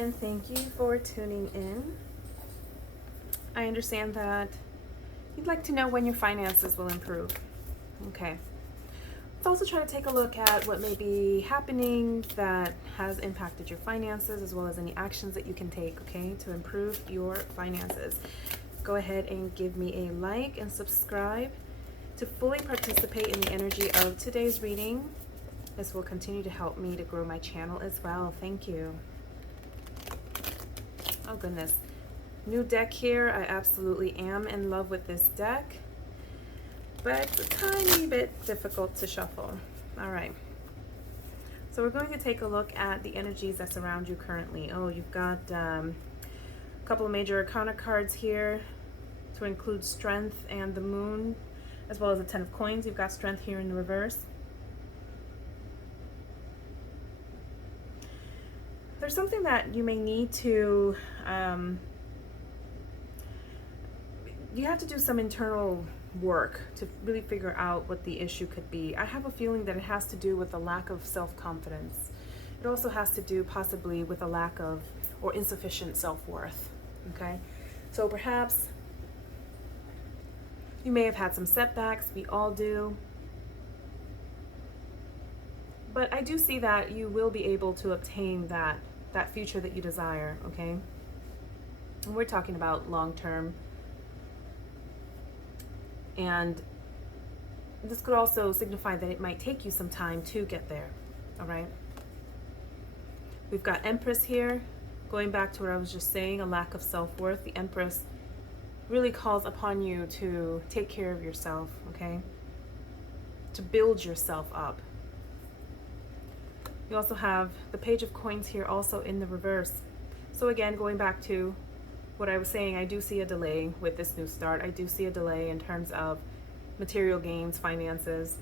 and thank you for tuning in. I understand that you'd like to know when your finances will improve. Okay. Let's also try to take a look at what may be happening that has impacted your finances, as well as any actions that you can take, okay, to improve your finances. Go ahead and give me a like and subscribe to fully participate in the energy of today's reading. This will continue to help me to grow my channel as well. Thank you. Oh goodness. New deck here. I absolutely am in love with this deck, but it's a tiny bit difficult to shuffle. All right. So we're going to take a look at the energies that surround you currently. Oh, you've got a couple of major arcana cards here to include Strength and the Moon, as well as the Ten of Coins. You've got Strength here in the reverse. There's something that you may need to, you have to do some internal work to really figure out what the issue could be. I have a feeling that it has to do with a lack of self-confidence. It also has to do possibly with a lack of or insufficient self-worth, okay? So perhaps you may have had some setbacks, we all do. But I do see that you will be able to obtain that future that you desire, okay? And we're talking about long-term. And this could also signify that it might take you some time to get there, all right? We've got Empress here. Going back to what I was just saying, a lack of self-worth. The Empress really calls upon you to take care of yourself, okay? To build yourself up. You also have the Page of Coins here also in the reverse. So again, going back to what I was saying, I do see a delay with this new start. I do see a delay in terms of material gains, finances.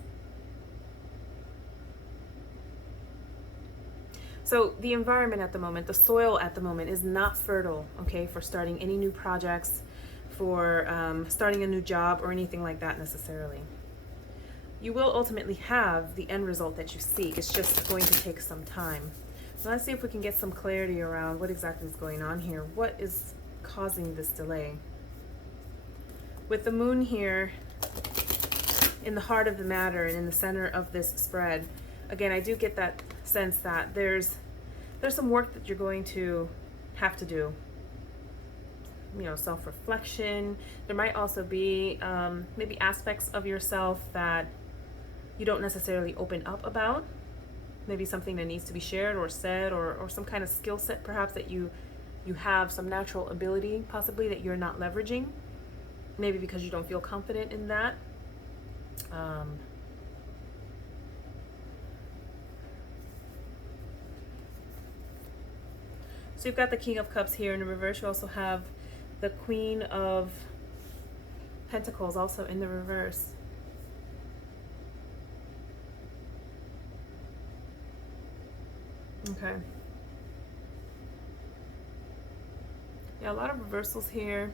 So the environment at the moment, the soil at the moment is not fertile, okay, for starting any new projects, for starting a new job or anything like that necessarily. You will ultimately have the end result that you seek. It's just going to take some time. So let's see if we can get some clarity around what exactly is going on here. What is causing this delay? With the Moon here in the heart of the matter and in the center of this spread, again, I do get that sense that there's some work that you're going to have to do. You know, self-reflection. There might also be maybe aspects of yourself that you don't necessarily open up about. Maybe something that needs to be shared or said, or some kind of skill set perhaps that you have, some natural ability possibly that you're not leveraging. Maybe because you don't feel confident in that. So you've got the King of Cups here in the reverse. You also have the Queen of Pentacles also in the reverse. Okay. Yeah, a lot of reversals here.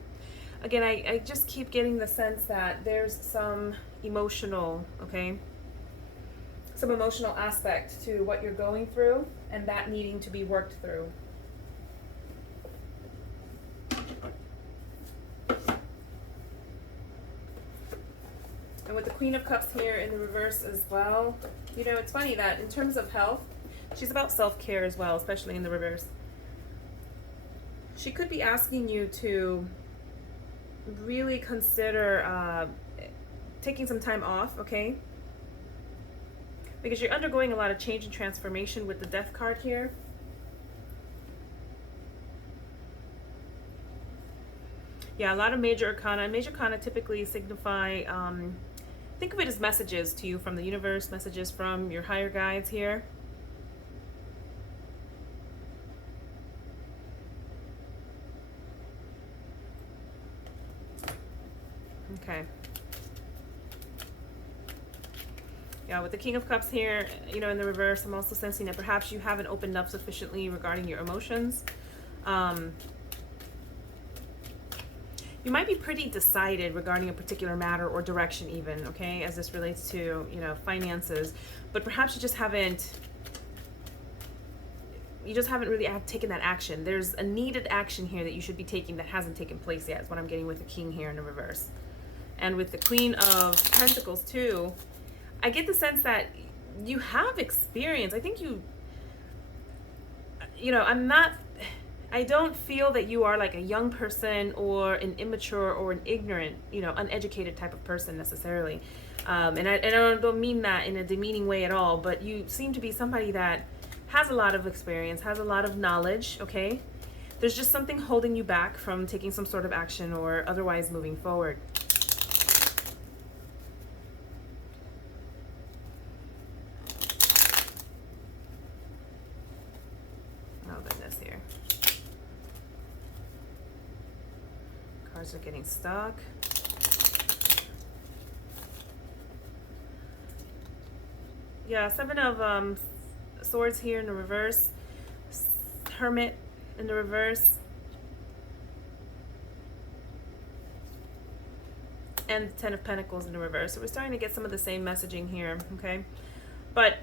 Again, I just keep getting the sense that there's some emotional, okay? Some emotional aspect to what you're going through and that needing to be worked through. And with the Queen of Cups here in the reverse as well, you know, it's funny that in terms of health, she's about self-care as well, especially in the reverse. She could be asking you to really consider taking some time off, okay? Because you're undergoing a lot of change and transformation with the Death card here. Yeah, a lot of major arcana. Major arcana typically signify, think of it as messages to you from the universe, messages from your higher guides here. Okay. Yeah, with the King of Cups here, you know, in the reverse, I'm also sensing that perhaps you haven't opened up sufficiently regarding your emotions. You might be pretty decided regarding a particular matter or direction even, okay, as this relates to, you know, finances, but perhaps you just haven't just haven't really taken that action. There's a needed action here that you should be taking that hasn't taken place yet, is what I'm getting with the King here in the reverse. And with the Queen of Pentacles too, I get the sense that you have experience. I think I don't feel that you are like a young person or an immature or an ignorant, uneducated type of person necessarily. And I don't mean that in a demeaning way at all, but you seem to be somebody that has a lot of experience, has a lot of knowledge, okay? There's just something holding you back from taking some sort of action or otherwise moving forward. Oh goodness, here. Cards are getting stuck. Yeah, Seven of Swords here in the reverse. Hermit in the reverse. And Ten of Pentacles in the reverse. So we're starting to get some of the same messaging here, okay? But,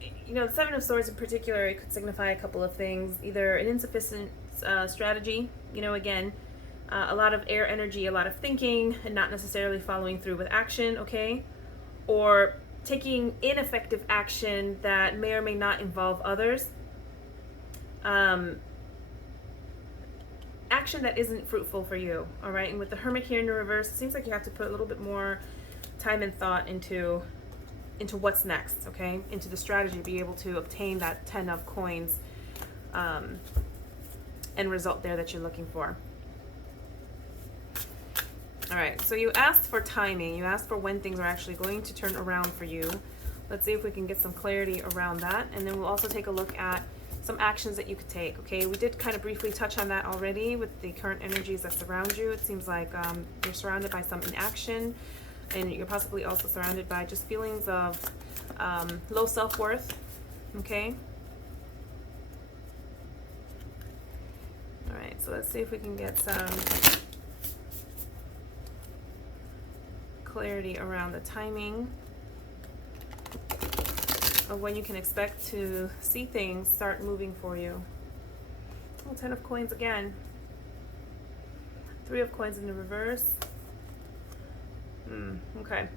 the Seven of Swords in particular, it could signify a couple of things. Either an insufficient strategy, again, a lot of air energy, a lot of thinking, and not necessarily following through with action, okay? Or taking ineffective action that may or may not involve others. Action that isn't fruitful for you, all right? And with the Hermit here in the reverse, it seems like you have to put a little bit more time and thought into what's next, okay? Into the strategy to be able to obtain that 10 of coins end result there that you're looking for. All right, so you asked for timing. You asked for when things are actually going to turn around for you. Let's see if we can get some clarity around that. And then we'll also take a look at some actions that you could take, okay? We did kind of briefly touch on that already with the current energies that surround you. It seems like you're surrounded by some inaction, and you're possibly also surrounded by just feelings of low self-worth, okay? All right, so let's see if we can get some clarity around the timing of when you can expect to see things start moving for you. Oh, 10 of coins again. 3 of coins in the reverse. Okay.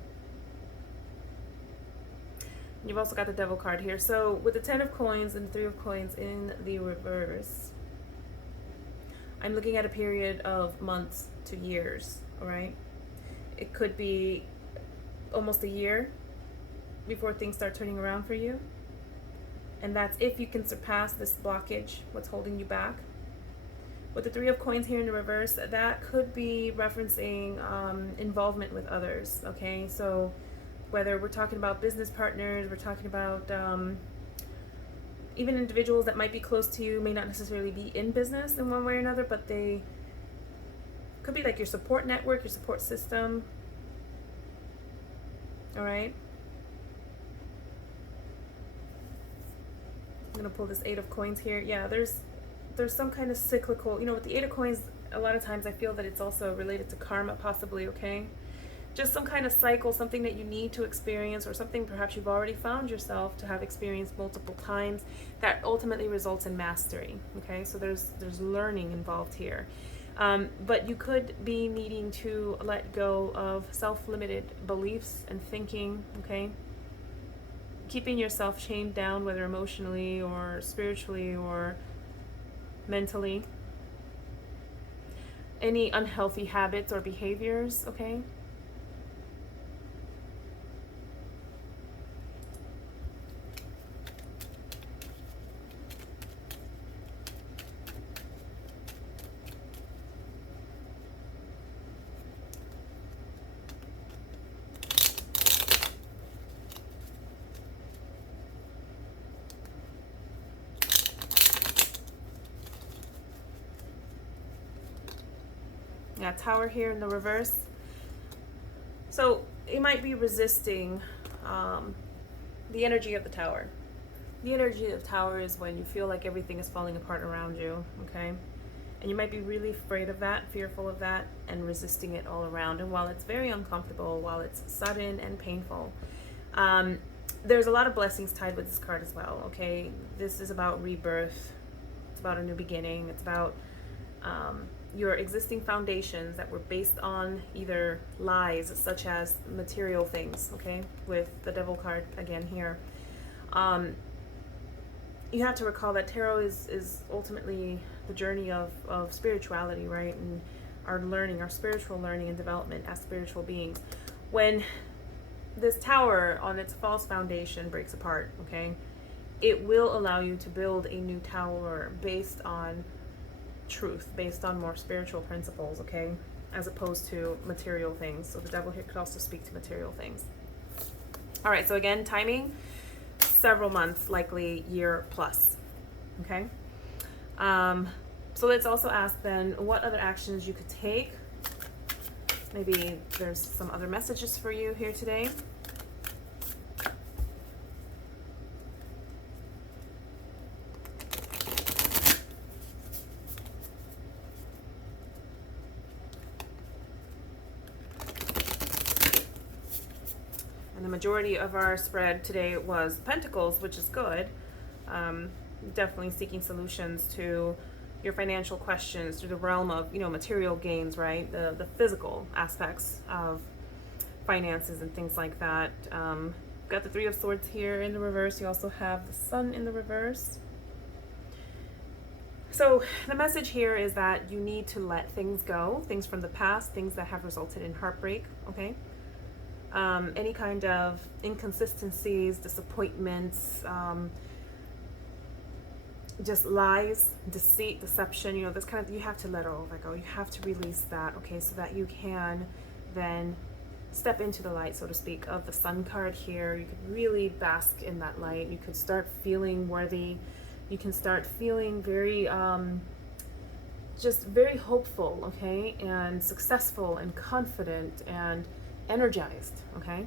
You've also got the Devil card here. So with the 10 of coins and 3 of coins in the reverse, I'm looking at a period of months to years, all right? It could be almost a year before things start turning around for you. And that's if you can surpass this blockage, what's holding you back. With the 3 of coins here in the reverse, that could be referencing involvement with others, okay? So whether we're talking about business partners, we're talking about even individuals that might be close to you, may not necessarily be in business in one way or another, but they could be like your support network, your support system. All right. I'm gonna pull this 8 of coins here. Yeah, there's some kind of cyclical, with the 8 of coins, a lot of times I feel that it's also related to karma possibly, okay? Just some kind of cycle, something that you need to experience, or something perhaps you've already found yourself to have experienced multiple times that ultimately results in mastery, okay? So there's learning involved here. But you could be needing to let go of self-limited beliefs and thinking, okay? Keeping yourself chained down, whether emotionally or spiritually or mentally. Any unhealthy habits or behaviors, okay? Yeah, Tower here in the reverse. So it might be resisting the energy of the Tower. The energy of the Tower is when you feel like everything is falling apart around you, okay? And you might be really afraid of that, fearful of that, and resisting it all around. And while it's very uncomfortable, while it's sudden and painful, there's a lot of blessings tied with this card as well, okay? This is about rebirth. It's about a new beginning. It's about your existing foundations that were based on either lies, such as material things, okay? With the Devil card again here. You have to recall that tarot is ultimately the journey of spirituality, right? And our learning, our spiritual learning and development as spiritual beings. When this tower on its false foundation breaks apart, okay, it will allow you to build a new tower based on truth, based on more spiritual principles, okay, as opposed to material things. So the Devil here could also speak to material things. All right, so again, timing, several months, likely year plus, okay? So let's also ask then what other actions you could take. Maybe there's some other messages for you here today. And the majority of our spread today was Pentacles, which is good. Definitely seeking solutions to your financial questions through the realm of, material gains, right? The physical aspects of finances and things like that. Got the Three of Swords here in the reverse. You also have the Sun in the reverse. So the message here is that you need to let things go, things from the past, things that have resulted in heartbreak, okay? Any kind of inconsistencies, disappointments, just lies, deceit, deception, this kind of, you have to let all of that go. You have to release that, okay, so that you can then step into the light, so to speak, of the Sun card here. You could really bask in that light. You could start feeling worthy. You can start feeling very, just very hopeful, okay, and successful and confident and energized, okay?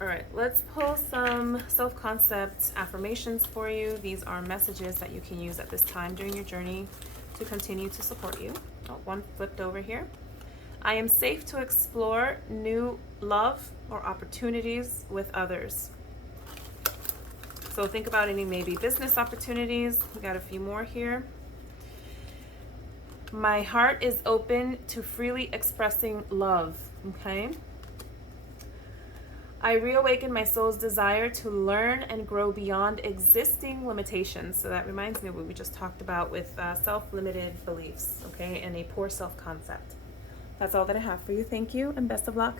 All right, let's pull some self-concept affirmations for you. These are messages that you can use at this time during your journey to continue to support you. Oh, one flipped over here. I am safe to explore new love or opportunities with others. So think about any maybe business opportunities. We got a few more here. My heart is open to freely expressing love, okay? I reawaken my soul's desire to learn and grow beyond existing limitations. So that reminds me of what we just talked about with self-limited beliefs, okay, and a poor self-concept. That's all that I have for you. Thank you and best of luck.